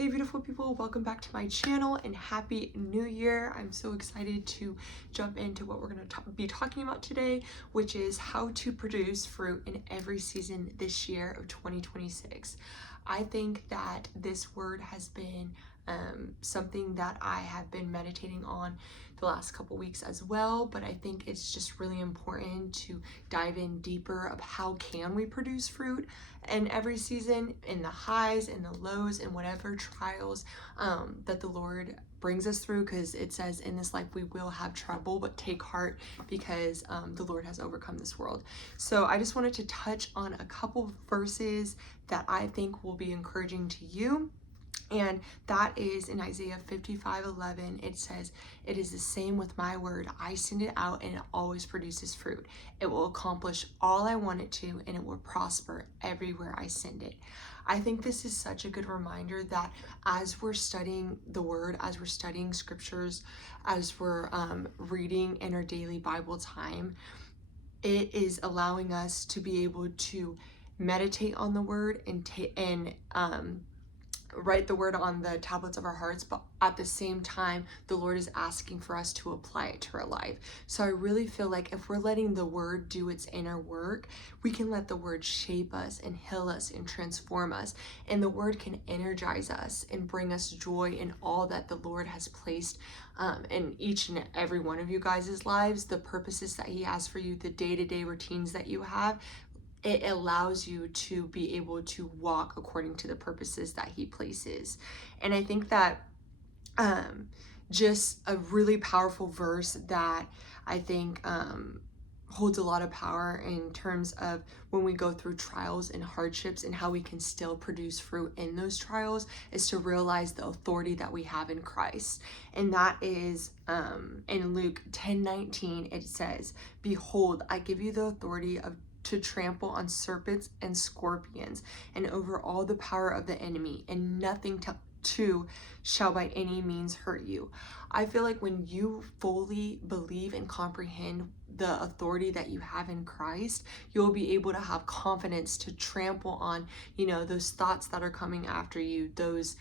Hey beautiful people, welcome back to my channel and happy new year. I'm so excited to jump into what we're going to be talking about today, which is how to produce fruit in every season this year of 2026. I think that this word has been something that I have been meditating on the last couple weeks as well, but I think it's just really important to dive in deeper of how can we produce fruit in every season, in the highs and the lows and whatever trials that the Lord brings us through, because it says in this life we will have trouble, but take heart because the Lord has overcome this world. So I just wanted to touch on a couple verses that I think will be encouraging to you. And that is in Isaiah 55:11. It says, "It is the same with my word. I send it out and it always produces fruit. It will accomplish all I want it to, and it will prosper everywhere I send it." I think this is such a good reminder that as we're studying the word, as we're studying scriptures, as we're reading in our daily Bible time, it is allowing us to be able to meditate on the word and write the word on the tablets of our hearts, but at the same time, the Lord is asking for us to apply it to our life. So I really feel like if we're letting the word do its inner work, we can let the word shape us and heal us and transform us. And the word can energize us and bring us joy in all that the Lord has placed in each and every one of you guys' lives, the purposes that He has for you, the day-to-day routines that you have. It allows you to be able to walk according to the purposes that He places. And I think that just a really powerful verse that I think holds a lot of power in terms of when we go through trials and hardships and how we can still produce fruit in those trials is to realize the authority that we have in Christ. And that is in Luke 10:19, it says, "Behold, I give you the authority to trample on serpents and scorpions and over all the power of the enemy, and nothing shall by any means hurt you." I feel like when you fully believe and comprehend the authority that you have in Christ, you'll be able to have confidence to trample on, those thoughts that are coming after you, those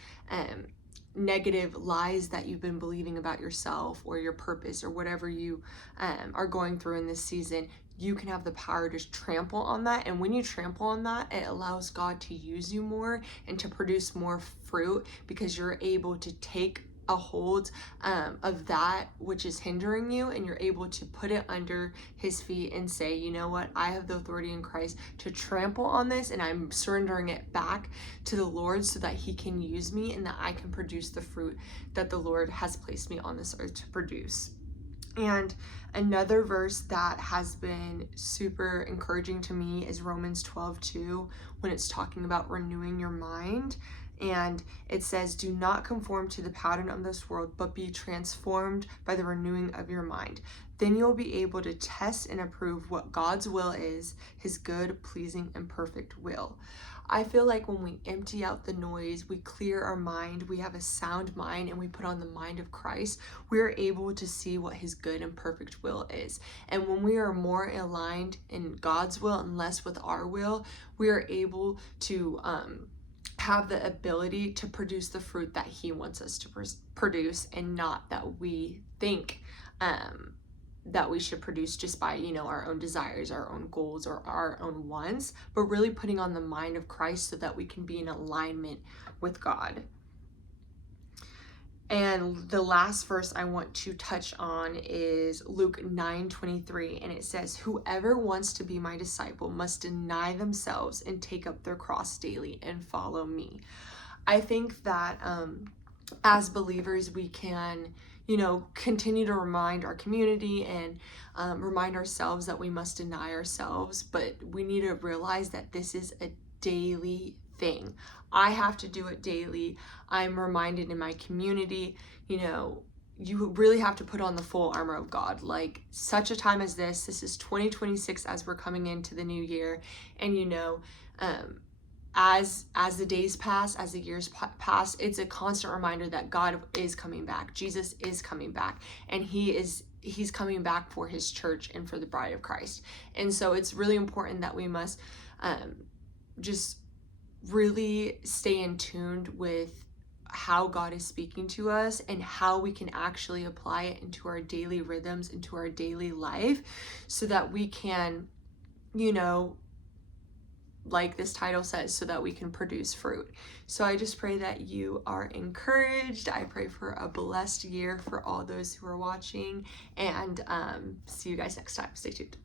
negative lies that you've been believing about yourself or your purpose or whatever you are going through in this season. You can have the power to trample on that. And when you trample on that, it allows God to use you more and to produce more fruit, because you're able to take a hold of that which is hindering you, and you're able to put it under His feet and say, you know what, I have the authority in Christ to trample on this, and I'm surrendering it back to the Lord so that He can use me and that I can produce the fruit that the Lord has placed me on this earth to produce. And another verse that has been super encouraging to me is Romans 12:2, when it's talking about renewing your mind. And it says, "Do not conform to the pattern of this world, but be transformed by the renewing of your mind. Then you'll be able to test and approve what God's will is, His good, pleasing, and perfect will." I feel like when we empty out the noise, we clear our mind, we have a sound mind, and we put on the mind of Christ, we are able to see what His good and perfect will is. And when we are more aligned in God's will and less with our will, we are able to have the ability to produce the fruit that He wants us to produce, and not that we think that we should produce just by, our own desires, our own goals, or our own wants, but really putting on the mind of Christ so that we can be in alignment with God. And the last verse I want to touch on is Luke 9:23, and it says, "Whoever wants to be my disciple must deny themselves and take up their cross daily and follow me." I think that as believers, we can continue to remind our community and remind ourselves that we must deny ourselves, but we need to realize that this is a daily thing. I have to do it daily. I'm reminded in my community, you really have to put on the full armor of God. Like, such a time as this is 2026 as we're coming into the new year. And as the days pass, as the years pass, it's a constant reminder that God is coming back. Jesus is coming back, and He's coming back for His church and for the bride of Christ. And so it's really important that we must just really stay in tune with how God is speaking to us and how we can actually apply it into our daily rhythms, into our daily life, so that we can, you know, like this title says, so that we can produce fruit. So I just pray that you are encouraged. I pray for a blessed year for all those who are watching, and see you guys next time. Stay tuned.